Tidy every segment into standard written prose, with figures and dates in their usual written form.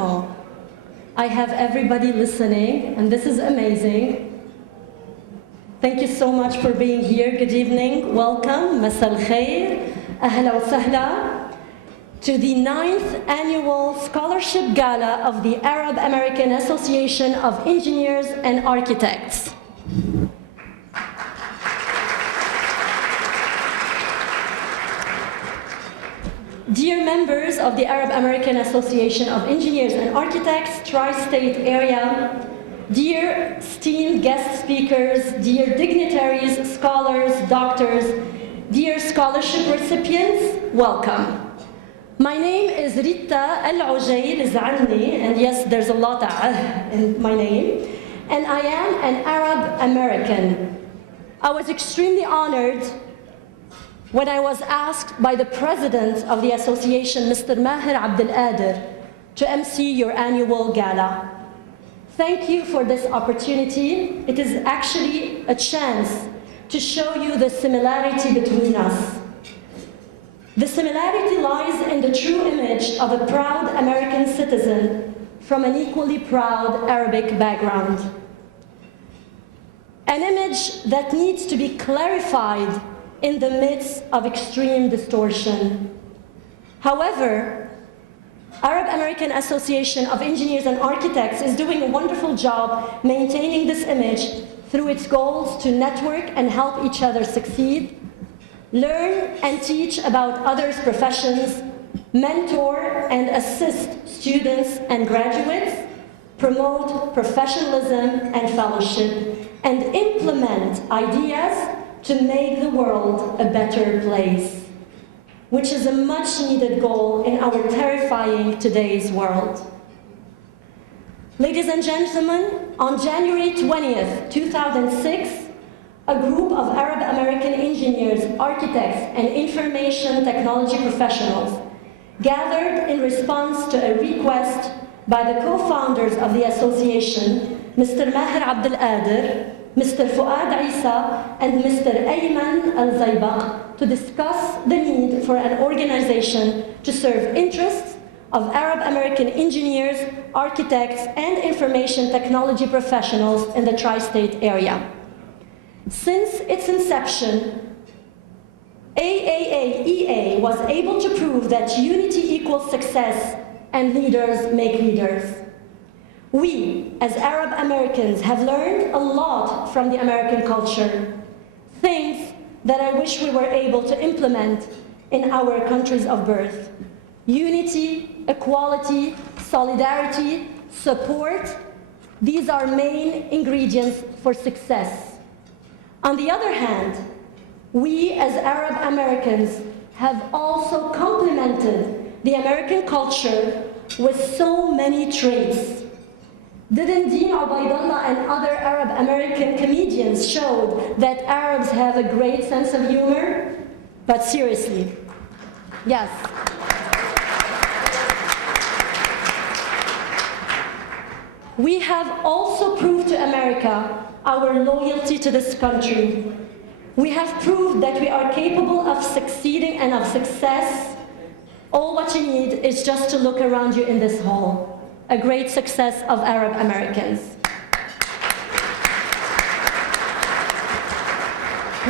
enfants. I have everybody listening, and this is amazing. Thank you so much for being here. Good evening, welcome, مساء الخير, أهلا وسهلا, to the 9th Annual Scholarship Gala of the Arab American Association of Engineers and Architects. Dear members of the Arab American Association of Engineers and Architects, Tri-State Area, dear esteemed guest speakers, dear dignitaries, scholars, doctors, dear scholarship recipients, welcome. My name is Rita Al-Ujail Zalni, and yes, there's a lot in my name, and I am an Arab American. I was extremely honored when I was asked by the president of the association, Mr. Maher Abdel-Qadir, to MC your annual gala. Thank you for this opportunity. It is actually a chance to show you the similarity between us. The similarity lies in the true image of a proud American citizen from an equally proud Arabic background. An image that needs to be clarified in the midst of extreme distortion. However, Arab American Association of Engineers and Architects is doing a wonderful job maintaining this image through its goals to network and help each other succeed, learn and teach about others' professions, mentor and assist students and graduates, promote professionalism and fellowship, and implement ideas to make the world a better place, which is a much-needed goal in our terrifying today's world. Ladies and gentlemen, on January 20th, 2006, a group of Arab American engineers, architects, and information technology professionals gathered in response to a request by the co-founders of the association, Mr. Maher Abdel-Qadir, Mr. Fuad Isa, and Mr. Ayman Al-Zaybaq to discuss the need for an organization to serve interests of Arab American engineers, architects, and information technology professionals in the tri-state area. Since its inception, AAAEA was able to prove that unity equals success and leaders make leaders. We, as Arab Americans, have learned a lot from the American culture, things that I wish we were able to implement in our countries of birth. Unity, equality, solidarity, support, these are main ingredients for success. On the other hand, we as Arab Americans have also complemented the American culture with so many traits. Didn't Dean Ubaidullah and other Arab American comedians showed that Arabs have a great sense of humor? But seriously, yes. We have also proved to America our loyalty to this country. We have proved that we are capable of succeeding and of success. All what you need is just to look around you in this hall. A great success of Arab Americans.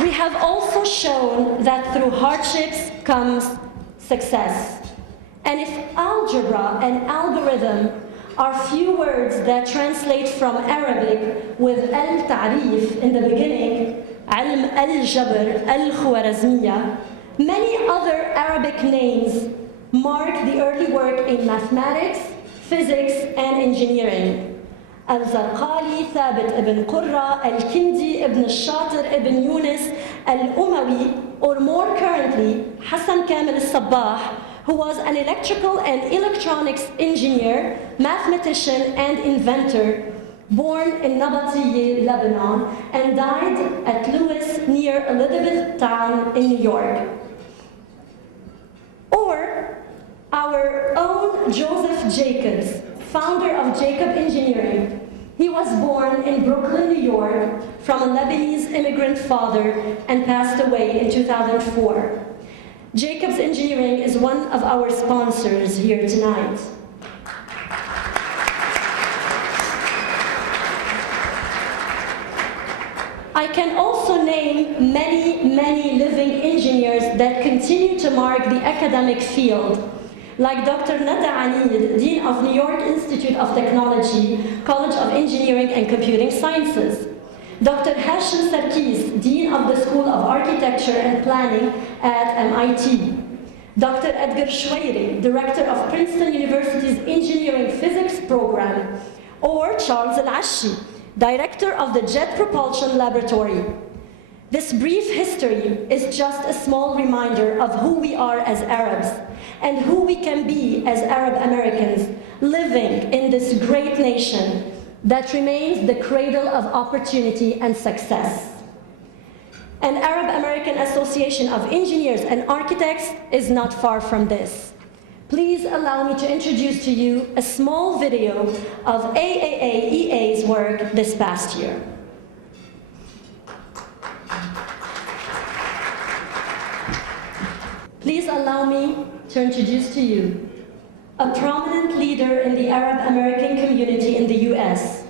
We have also shown that through hardships comes success. And if algebra and algorithm are few words that translate from Arabic with al-ta'rif in the beginning, علم al-jabr al-khwarazmiya, many other Arabic names mark the early work in mathematics, physics, and engineering. Al-Zarqali, Thabit ibn Qurra, Al-Kindi ibn al-Shatir ibn Yunus, Al-Umawi, or more currently, Hassan Kamil al-Sabbah, who was an electrical and electronics engineer, mathematician, and inventor, born in Nabatieh, Lebanon, and died at Lewis near Elizabethtown in New York. Or our own Joseph Jacobs, founder of Jacob Engineering. He was born in Brooklyn, New York, from a Lebanese immigrant father and passed away in 2004. Jacobs Engineering is one of our sponsors here tonight. I can also name many living engineers that continue to mark the academic field, like Dr. Nada Anid, Dean of New York Institute of Technology, College of Engineering and Computing Sciences, Dr. Hashim Sarkis, Dean of the School of Architecture and Planning at MIT, Dr. Edgar Shweiri, Director of Princeton University's Engineering Physics Program, or Charles Al-Ashi, Director of the Jet Propulsion Laboratory. This brief history is just a small reminder of who we are as Arabs and who we can be as Arab Americans living in this great nation that remains the cradle of opportunity and success. An Arab American Association of Engineers and Architects is not far from this. Please allow me to introduce to you a small video of AAAEA's work this past year. Please allow me to introduce to you a prominent leader in the Arab American community in the US.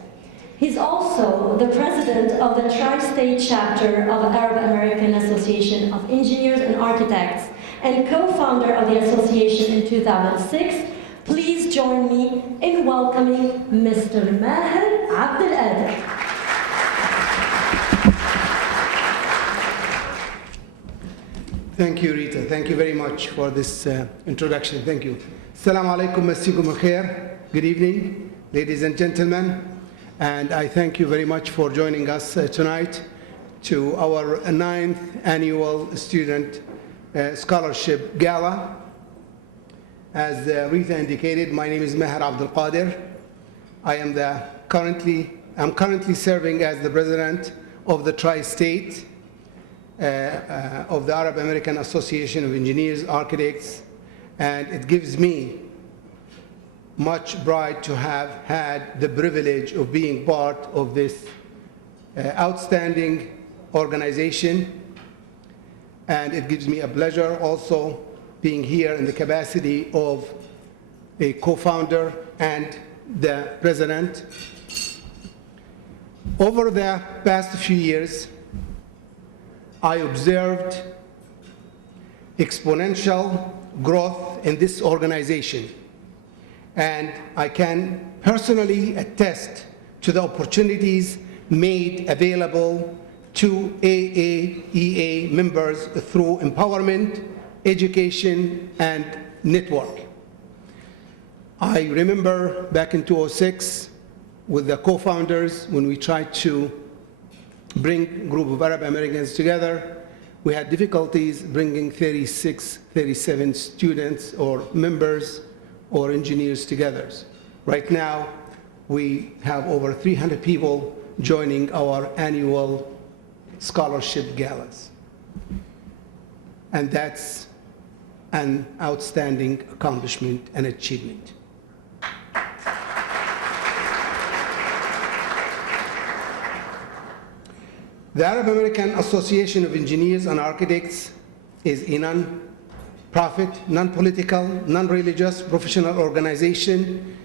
He's also the president of the Tri-State chapter of Arab American Association of Engineers and Architects and co-founder of the association in 2006. Please join me in welcoming Mr. Maher Abdel-Qadir. Thank you, Rita. Thank you very much for this introduction. Thank you. Assalamu alaikum, Masikum al-Khair. Good evening, ladies and gentlemen. And I thank you very much for joining us tonight to our 9th annual Student Scholarship Gala. As Rita indicated, my name is Maher Abdel-Qadir. I'm currently serving as the president of the Tri-State of the Arab American Association of Engineers, Architects, and it gives me much pride to have had the privilege of being part of this outstanding organization, and it gives me a pleasure also being here in the capacity of a co-founder and the president. Over the past few years, I observed exponential growth in this organization, and I can personally attest to the opportunities made available to AAEA members through empowerment, education, and network. I remember back in 2006 with the co-founders when we tried to bring a group of Arab Americans together. We had difficulties bringing 36, 37 students or members or engineers together. Right now, we have over 300 people joining our annual scholarship galas. And that's an outstanding accomplishment and achievement. The Arab American Association of Engineers and Architects is a non-profit, non-political, non-religious professional organization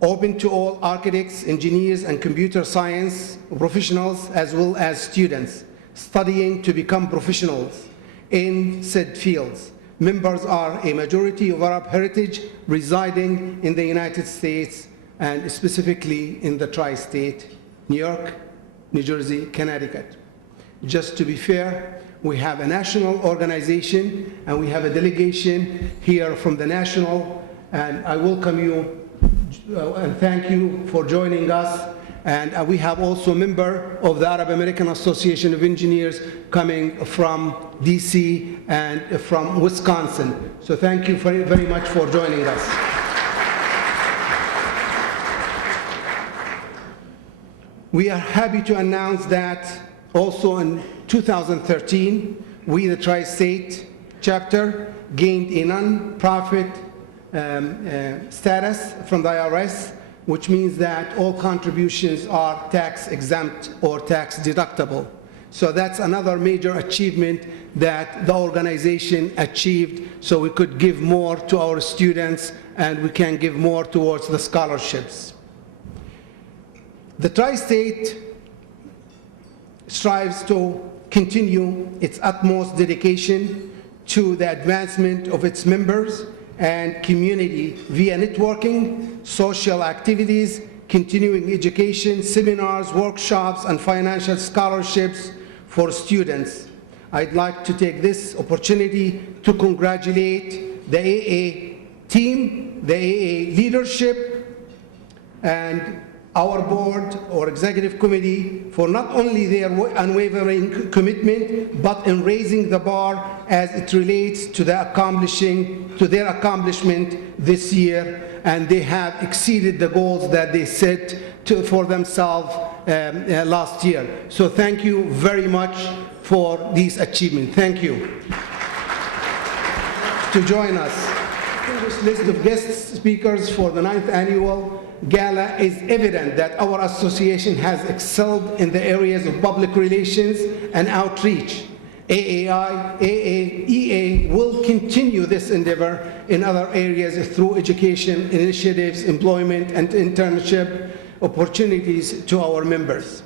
open to all architects, engineers, and computer science professionals, as well as students studying to become professionals in said fields. Members are a majority of Arab heritage residing in the United States and specifically in the Tri-State, New York, New Jersey, Connecticut. Just to be fair, we have a national organization and we have a delegation here from the national, and I welcome you and thank you for joining us. And we have also a member of the Arab American Association of Engineers coming from DC and from Wisconsin. So thank you very much for joining us. We are happy to announce that also in 2013, we, the Tri-State chapter, gained a non-profit status from the IRS, which means that all contributions are tax exempt or tax deductible. So that's another major achievement that the organization achieved, so we could give more to our students and we can give more towards the scholarships. The Tri-State strives to continue its utmost dedication to the advancement of its members and community via networking, social activities, continuing education, seminars, workshops, and financial scholarships for students. I'd like to take this opportunity to congratulate the AA team, the AA leadership, and our board or executive committee for not only their unwavering commitment, but in raising the bar as it relates to their accomplishment this year, and they have exceeded the goals that they set for themselves last year. So thank you very much for these achievements. Thank you. To join us, this list of guest speakers for the 9th annual Gala is evident that our association has excelled in the areas of public relations and outreach. AAEA will continue this endeavor in other areas through education initiatives, employment, and internship opportunities to our members.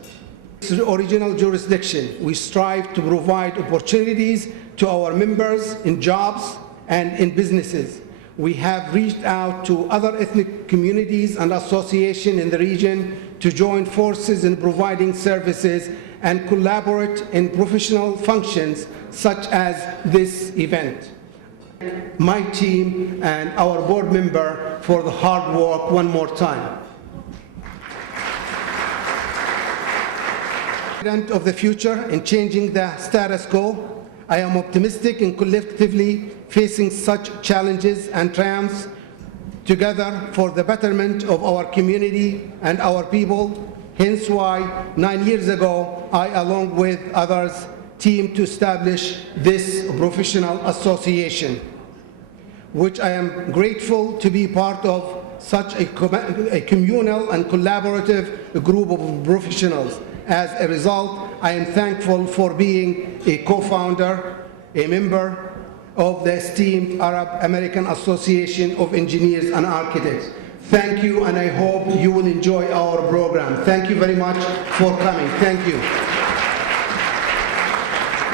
The original jurisdiction, we strive to provide opportunities to our members in jobs and in businesses. We have reached out to other ethnic communities and associations in the region to join forces in providing services and collaborate in professional functions such as this event. My team and our board member for the hard work one more time. Of the future in changing the status quo, I am optimistic in collectively facing such challenges and triumphs together for the betterment of our community and our people. Hence why 9 years ago, I, along with others, teamed to establish this professional association, which I am grateful to be part of such a communal and collaborative group of professionals. As a result, I am thankful for being a co-founder, a member of the esteemed Arab American Association of Engineers and Architects. Thank you, and I hope you will enjoy our program. Thank you very much for coming. Thank you.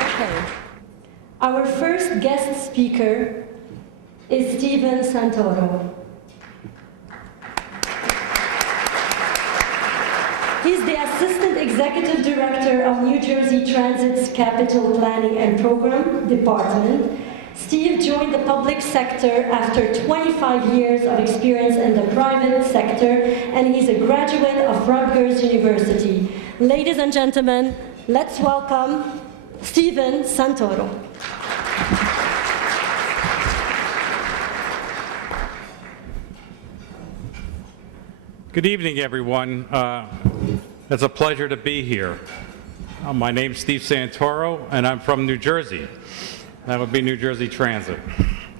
Okay. Our first guest speaker is Stephen Santoro. He's the Assistant Executive Director of New Jersey Transit's Capital Planning and Program Department. Steve joined the public sector after 25 years of experience in the private sector, and he's a graduate of Rutgers University. Ladies and gentlemen, let's welcome Stephen Santoro. Good evening, everyone. It's a pleasure to be here. My name's Steve Santoro, and I'm from New Jersey. That would be New Jersey Transit.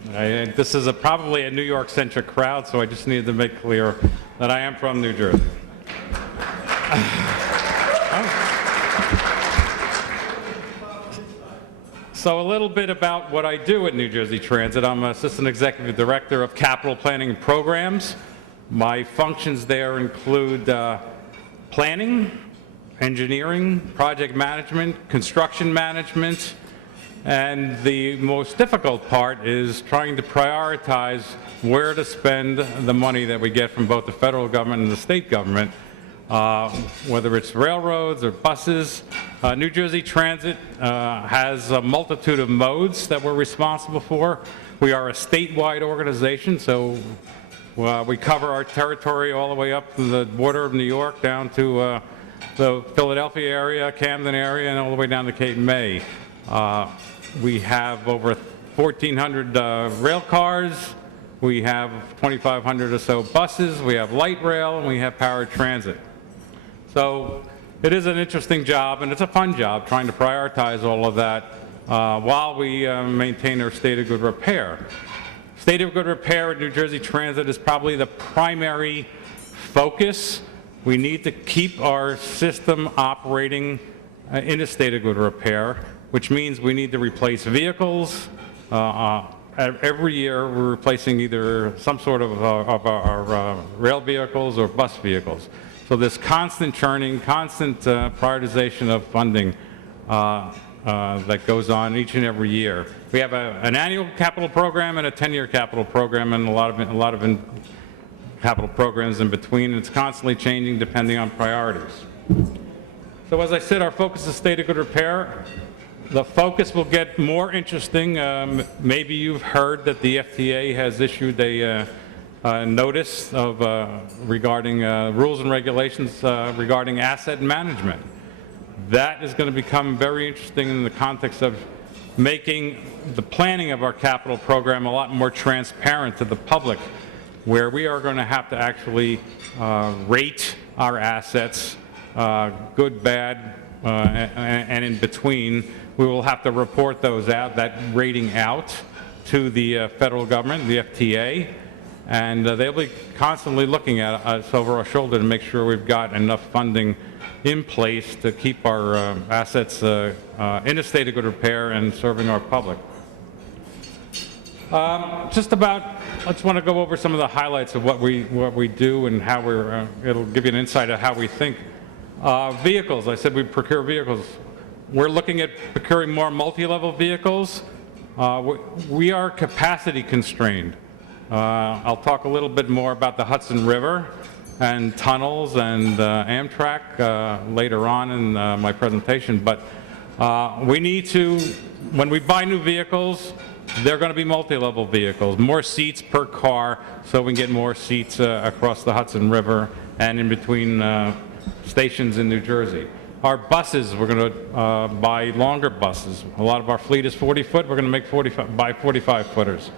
This is probably a New York-centric crowd, so I just needed to make clear that I am from New Jersey. So a little bit about what I do at New Jersey Transit. I'm Assistant Executive Director of Capital Planning and Programs. My functions there include planning, engineering, project management, construction management, and the most difficult part is trying to prioritize where to spend the money that we get from both the federal government and the state government, whether it's railroads or buses. New Jersey Transit has a multitude of modes that we're responsible for. We are a statewide organization, so we cover our territory all the way up to the border of New York down to the Philadelphia area, Camden area, and all the way down to Cape May. We have over 1,400 rail cars. We have 2,500 or so buses. We have light rail, and we have power transit. So it is an interesting job, and it's a fun job trying to prioritize all of that while we maintain our state of good repair. State of good repair at New Jersey Transit is probably the primary focus. We need to keep our system operating in a state of good repair, which means we need to replace vehicles. Every year we're replacing either some sort of our rail vehicles or bus vehicles. So there's constant churning, constant prioritization of funding that goes on each and every year. We have an annual capital program and a 10-year capital program, and a lot of capital programs in between, and it's constantly changing depending on priorities. So as I said, our focus is state of good repair. The focus will get more interesting. Maybe you've heard that the FTA has issued a notice of regarding rules and regulations regarding asset management. That is going to become very interesting in the context of making the planning of our capital program a lot more transparent to the public, where we are going to have to actually rate our assets, good, bad, and in between. We will have to report those out, that rating out to the federal government, the FTA, and they'll be constantly looking at us over our shoulder to make sure we've got enough funding in place to keep our assets in a state of good repair and serving our public. I just want to go over some of the highlights of what we do and how we're, it'll give you an insight of how we think. Vehicles, I said we procure vehicles. We're looking at procuring more multi-level vehicles. We are capacity constrained. I'll talk a little bit more about the Hudson River and tunnels and Amtrak later on in my presentation, but we need to, when we buy new vehicles, they're going to be multi-level vehicles, more seats per car, so we can get more seats across the Hudson River and in between stations in New Jersey. Our buses, we're going to buy longer buses. A lot of our fleet is 40-foot. We're going to make buy 45-footers.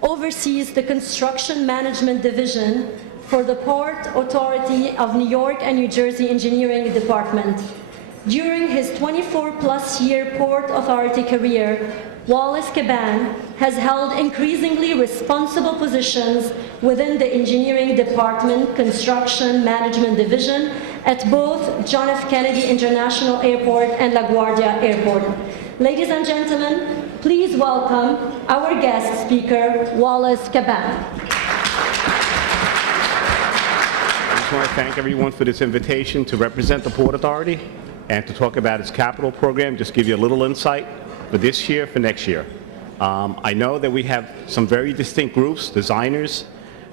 Oversees the construction management division for the Port Authority of New York and New Jersey Engineering Department. During his 24-plus year Port Authority career, Wallace Caban has held increasingly responsible positions within the Engineering Department Construction Management Division at both John F. Kennedy International Airport and LaGuardia Airport. Ladies and gentlemen, please welcome our guest speaker, Wallace Caban. I just want to thank everyone for this invitation to represent the Port Authority and to talk about its capital program, just give you a little insight for this year, for next year. I know that we have some very distinct groups, designers,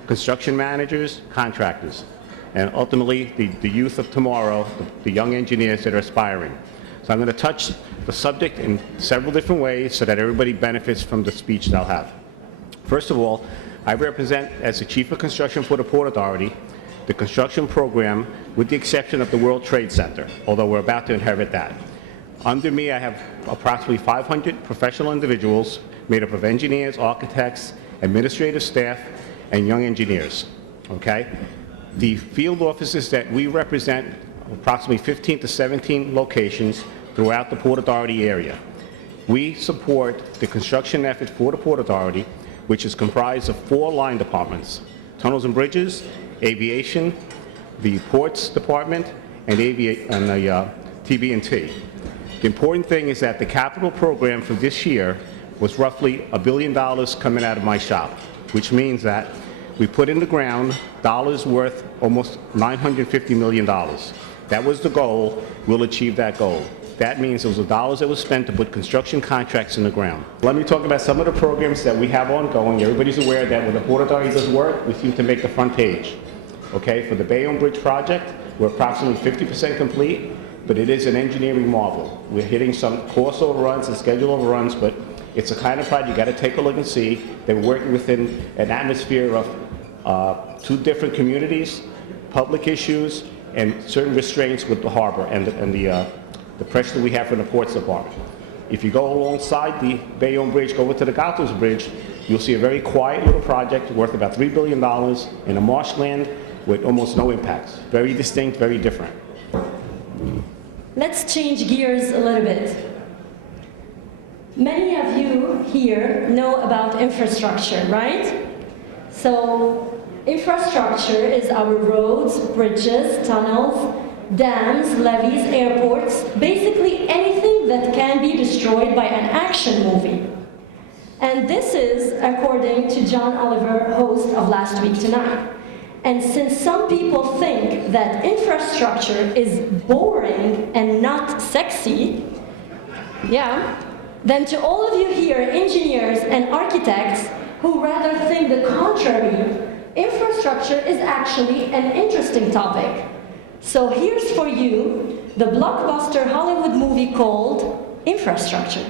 construction managers, contractors, and ultimately the youth of tomorrow, the young engineers that are aspiring. So I'm going to touch the subject in several different ways so that everybody benefits from the speech that I'll have. First of all, I represent, as the Chief of Construction for the Port Authority, the construction program with the exception of the World Trade Center, although we're about to inherit that. Under me, I have approximately 500 professional individuals made up of engineers, architects, administrative staff, and young engineers, okay? The field offices that we represent, approximately 15 to 17 locations throughout the Port Authority area. We support the construction effort for the Port Authority, which is comprised of 4 line departments: tunnels and bridges, aviation, the ports department, and the TB&T. The important thing is that the capital program for this year was roughly $1 billion coming out of my shop, which means that we put in the ground dollars worth almost $950 million. That was the goal. We'll achieve that goal. That means it was the dollars that was spent to put construction contracts in the ground. Let me talk about some of the programs that we have ongoing. Everybody's aware that when the Port Authority does work, we seem to make the front page. Okay, for the Bayonne Bridge project, we're approximately 50% complete, but it is an engineering marvel. We're hitting some cost overruns and schedule overruns, but it's a kind of project you got to take a look and see that we're working within an atmosphere of 2 different communities, public issues, and certain restraints with the harbor and the pressure that we have from the ports department. If you go alongside the Bayonne Bridge, go over to the Gatos Bridge, you'll see a very quiet little project worth about $3 billion in a marshland with almost no impacts. Very distinct, very different. Let's change gears a little bit. Many of you here know about infrastructure, right? So infrastructure is our roads, bridges, tunnels, dams, levees, airports, basically anything that can be destroyed by an action movie. And this is according to John Oliver, host of Last Week Tonight. And since some people think that infrastructure is boring and not sexy, yeah, then to all of you here, engineers and architects who rather think the contrary, infrastructure is actually an interesting topic. So here's for you the blockbuster Hollywood movie called Infrastructure.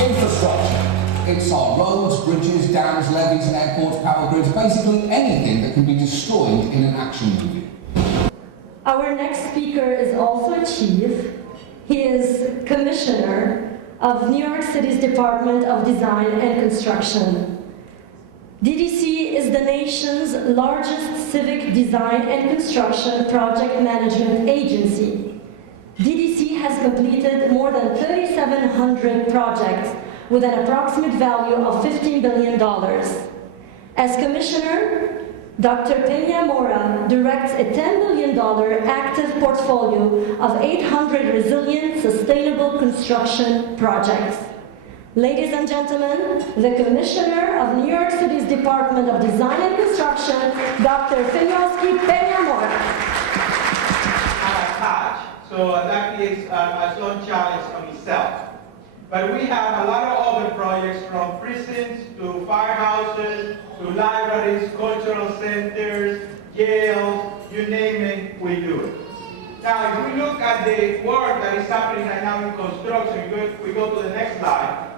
Infrastructure. It's our roads, bridges, dams, levees and airports, power grids, basically anything that can be destroyed in an action movie. Our next speaker is also a chief. He is commissioner of New York City's Department of Design and Construction. DDC is the nation's largest civic design and construction project management agency. DDC has completed more than 3,700 projects with an approximate value of $15 billion. As commissioner, Dr. Peña Mora directs a $10 billion active portfolio of 800 resilient, sustainable construction projects. Ladies and gentlemen, the Commissioner of New York City's Department of Design and Construction, Dr. Peña Mora. So that is a strong challenge on itself. But we have a lot of other projects, from prisons to firehouses, to libraries, cultural centers, jails, you name it, we do it. Now, if we look at the work that is happening right now in construction, we go to the next slide.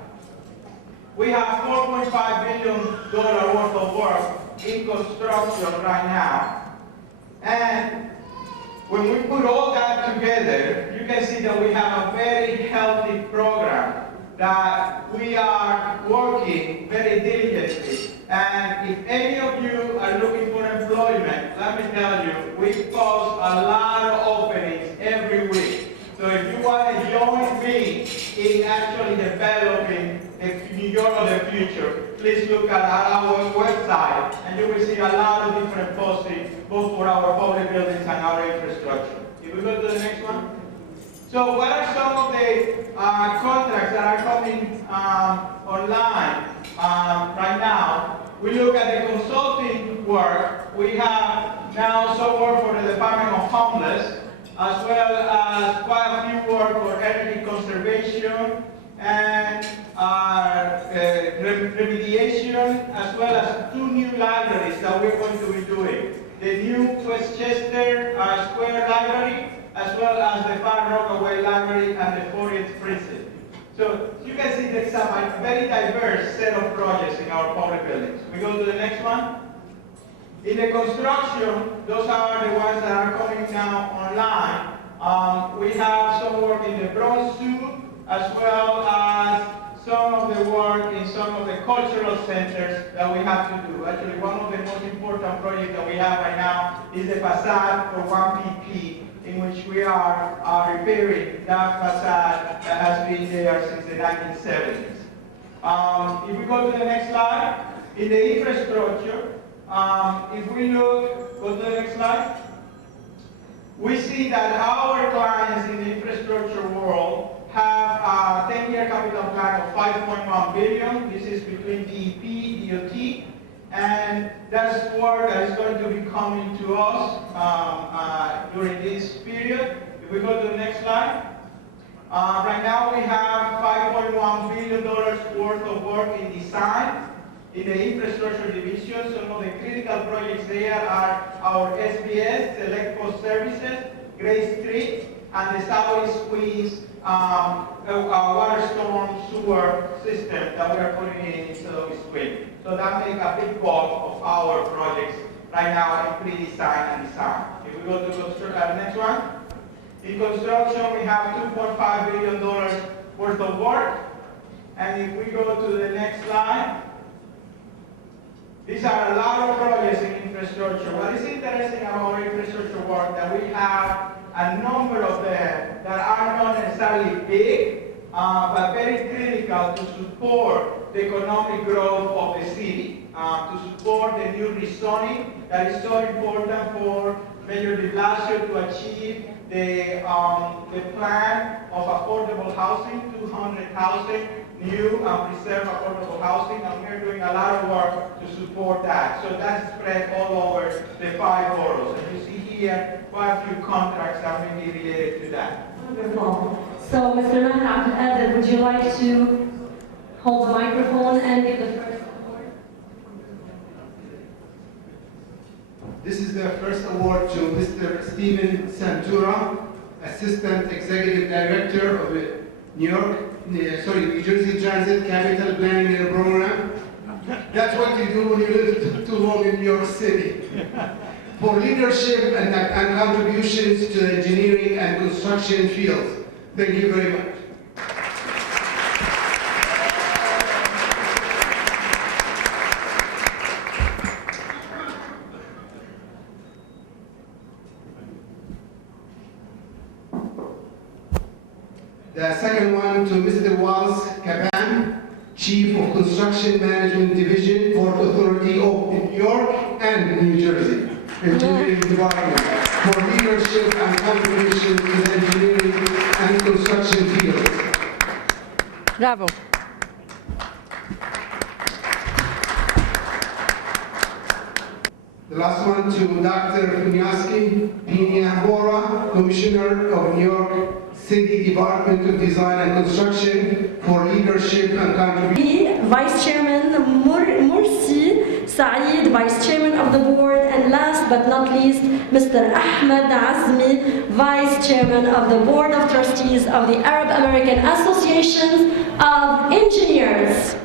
We have $4.5 billion worth of work in construction right now. And when we put all that together, you can see that we have a very healthy program that we are working very diligently. And if any of you are looking for employment, let me tell you, we post a lot of openings every week. So if you want to join me in actually developing the New York of the future, please look at our website and you will see a lot of different postings, both for our public buildings and our infrastructure. If we go to the next one. So what are some of the contracts that are coming online right now? We look at the consulting work. We have now some work for the Department of Homeless, as well as quite a few work for energy conservation and remediation, as well as 2 new libraries that we're going to be doing. The new Westchester Square Library, as well as the Far Rockaway Library and the 40th Precinct. So you can see there's a very diverse set of projects in our public buildings. We go to the next one. In the construction, those are the ones that are coming now online. We have some work in the Bronx Zoo, as well as some of the work in some of the cultural centers that we have to do. Actually, one of the most important projects that we have right now is the facade for 1PP, in which we are repairing that facade that has been there since the 1970s. If we go to the next slide, in the infrastructure, if we look, go to the next slide, we see that our clients in the infrastructure world have a 10-year capital plan of $5.1 billion. This is between DEP, DOT, and that's work that is going to be coming to us during this period. If we go to the next slide. Right now we have $5.1 billion worth of work in design. In the infrastructure division, some of the critical projects there are our SBS, Select Post Services, Gray Street, and the Southeast Queens water storm sewer system that we are putting in Southeast Queens. So that makes a big bulk of our projects right now in pre-design and design. If we go to the next one. In construction, we have $2.5 billion worth of work. And if we go to the next slide, these are a lot of projects in infrastructure. What is interesting about our infrastructure work that we have a number of them that are not necessarily big, but very critical to support the economic growth of the city, to support the new rezoning that is so important for Mayor de Blasio to achieve the plan of affordable housing, 200 housing new and preserve affordable housing, and we're doing a lot of work to support that. So that's spread all over the 5 boroughs. And you see here quite a few contracts that may be related to that. Wonderful. So, Mr. Maher Abdel, would you like to hold the microphone and give the first award? This is the first award to Mr. Steven Santura, Assistant Executive Director of the New Jersey Transit Capital Planning and Program. That's what you do when you live too long in New York City. For leadership and contributions to the engineering and construction fields. Thank you very much. The second one to Mr. Wallace Caban, Chief of Construction Management Division, Port Authority of New York and New Jersey Engineering Department, for leadership and contribution to the engineering and construction fields. Bravo. The last one to Dr. Funyaski Piña-Bora, Commissioner of New York City Department of Design and Construction, for leadership and contribution. Vice Chairman Mursi Saeed, Vice Chairman of the Board, and last but not least, Mr. Ahmed Azmi, Vice Chairman of the Board of Trustees of the Arab American Association of Engineers.